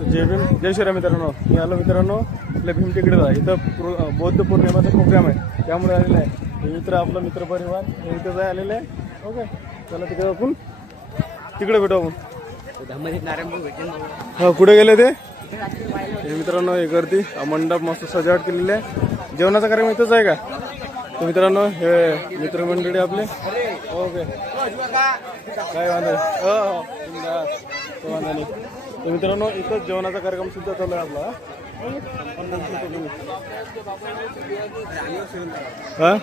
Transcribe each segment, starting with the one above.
जय भीम जय श्रीराम मित्रांनो. मी आलो मित्रांनो आपल्या भीमटेकडीला. इथं बौद्ध पौर्णिमाचा प्रोग्राम आहे त्यामुळे आलेला आहे. हे मित्र आपला मित्रपरिवार हे इथं जाय आलेलं आहे. ओके चला तिकडे आपण तिकडे भेटू आपण. हा कुठे गेले ते मित्रांनो? हे गर्दी मंडप मस्त सजावट केलेली आहे. जेवणाचा कार्यक्रम इथंच आहे का? तर मित्रांनो हे मित्रमंडळी आपले. ओके काय वांधा हो वांधा नाही. तर मित्रांनो इथंच जेवणाचा कार्यक्रम सुद्धा चालू आहे आपला. हा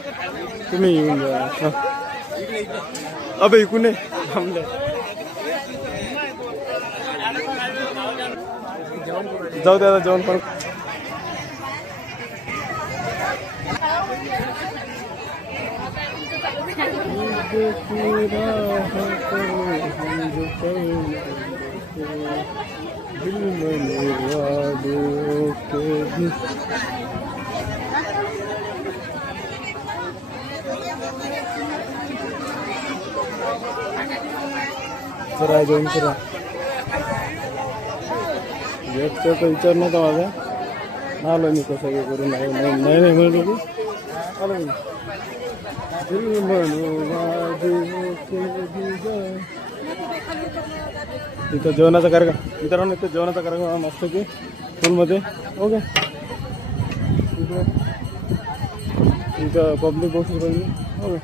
तुम्ही येऊन जा. अबे इकून थांबले. जाऊ द्या जेवण पण. जरा जेवण करा. एकट्याचा विचार नव्हता माझा. आलो मी कसं हे करून. नाही म्हणतो आलो मी. इथं जेवणाचा कार्यक्रम मित्रांनो. इथं जेवणाचा कार्यक्रम मस्त की फुलमध्ये. ओके इथं पब्लिक बसू राहिली. ओके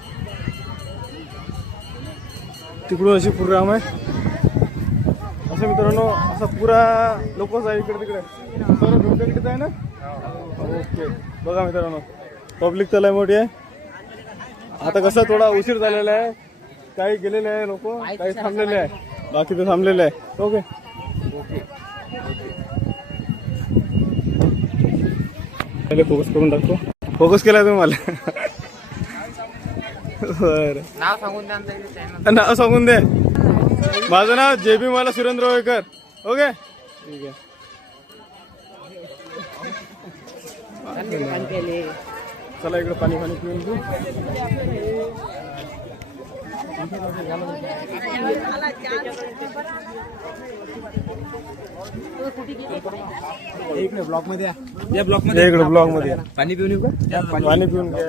तिकडून अशी प्रोग्राम आहे असं मित्रांनो. असा पुरा लोकच आहे इकडे तिकडे. सर्व भीमटेकडीच आहे ना. ओके बघा मित्रांनो पब्लिक तर लय मोठी आहे. आता कसं थोडा उशीर झालेला आहे. काही गेलेले आहे लोक काही थांबलेले आहे. बाकी तर थांबलेले आहे. ओके पहिले फोकस करून टाकतो. फोकस केला तुम्ही मला. बरं नाव सांगून दे. माझं नाव जय भीम वाला सुरेंद्र ओवेकर. ओके ठीक आहे. चला इकडे पाणी पिऊन घेऊ. इकडे ब्लॉक मध्ये या. ब्लॉक मध्ये इकडे ब्लॉक मध्ये पाणी पिऊन येऊ का? पाणी पिऊन घ्या.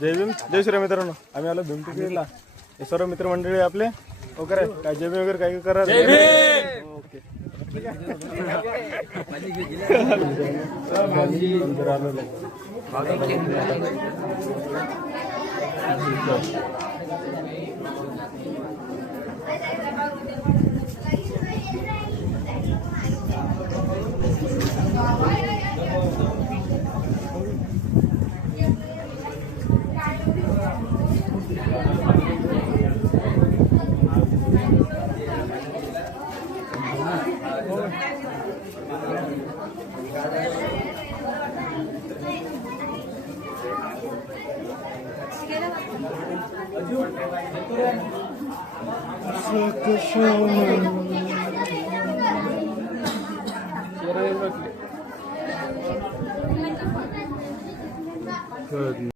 जय भीम जय श्रीराम मित्रांनो. आम्ही आलो भीमटेकडीला. हे सर्व मित्रमंडळी आपले. ओके काय जय भीम वगैरे काय करा. ओके ठीक आहे. Good.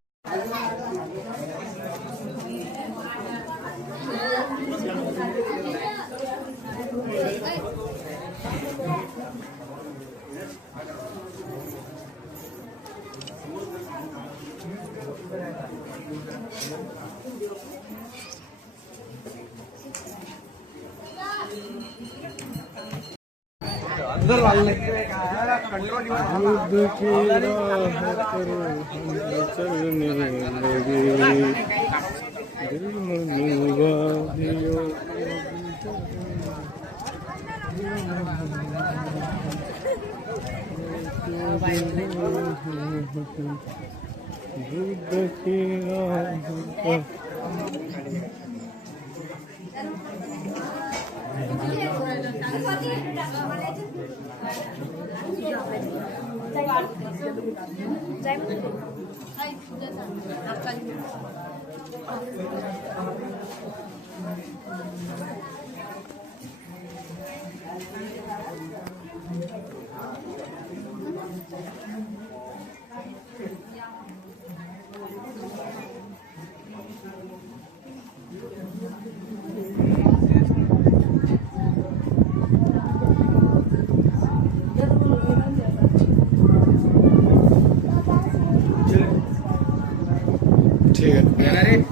ठीक आहे.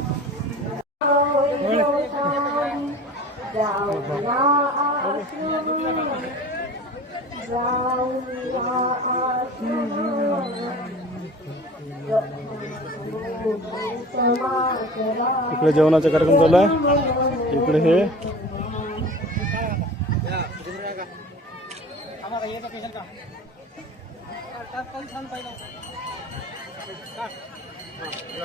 इकडे जेवणाचा कार्यक्रम चालू आहे. इकडे हे